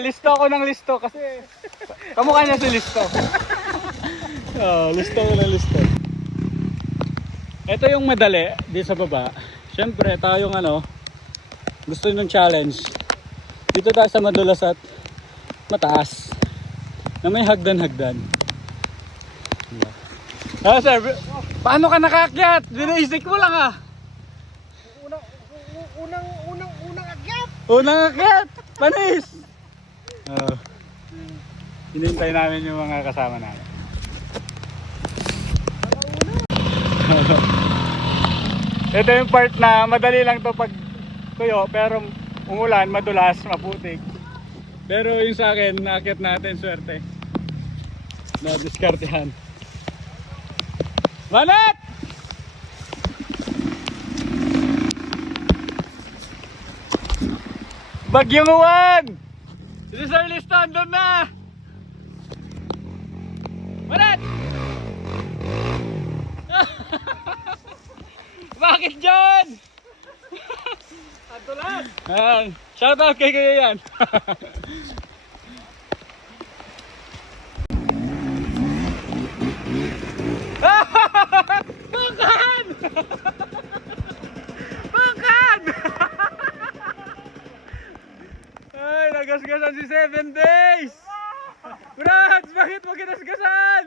listo ako ng listo kasi kamukha niya si listo. Listo ko ng listo. Ito yung madali dito sa baba. Siyempre tayong gusto ng challenge. Dito tayo sa madulas at mataas na may hagdan-hagdan. Sir, paano ka nakaakyat? Binaisik mo lang Unang akyat. Unang akyat! Panis! Hinintay namin yung mga kasama namin. Ito yung part na madali lang to pag tuyo, pero umulan, madulas, maputik. Pero yung sa akin, naakyat natin, swerte. Na-diskartehan. Banat! Bagyong uwan! Si Sir Liston, doon na! Banat! Bakit dyan? Atulan! Shoutout kay Kuya yan. Bukan! Bukan! Ay, nagasgasan si 7 days! Brad, bakit mo ginasgasan?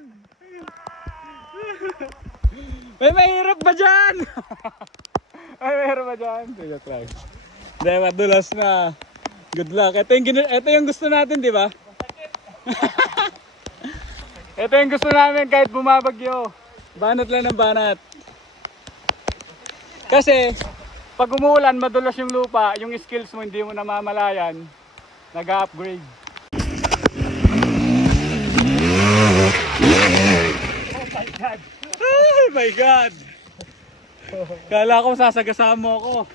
May mahirap ba dyan? May mahirap ba dyan? Sige, try. Hindi, madulas na. Good luck. Ito yung gusto natin, di ba? Ito yung gusto namin kahit bumabagyo. Banat lang ng banat. Kasi, pag umuulan, madulas yung lupa, yung skills mo hindi mo namamalayan, nag-upgrade. Oh my God! Kala ko sasagasama mo ako.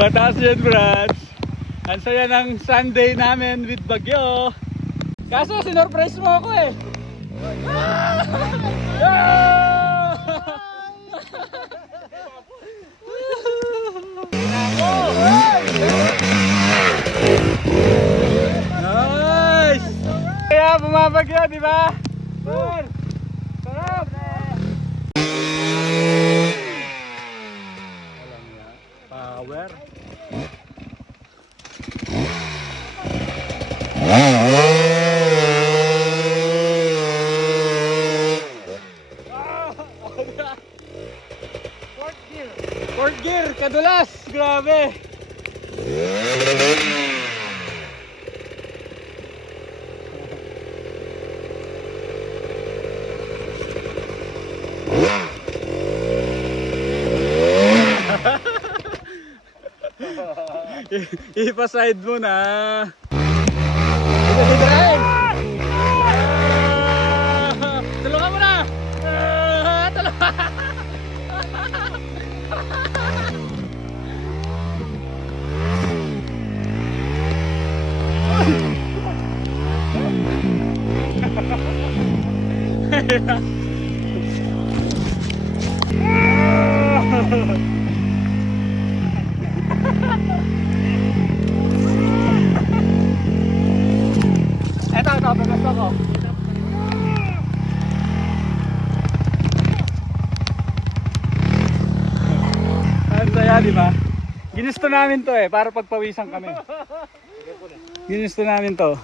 Mataas yan, Brad. Ang saya ng Sunday namin with bagyo. Kaso sinorprise mo ako eh. Nice! Kaya bumabagyo, di ba? Sir! Sarap! Power. Fourth gear, kadulas, grabe. Ipa-side mo na. Tulungan mo na. Tulungan. Ito, pagas ako. Ang saya, di ba? Ginusto namin to para pagpawisan kami. Ginusto namin to.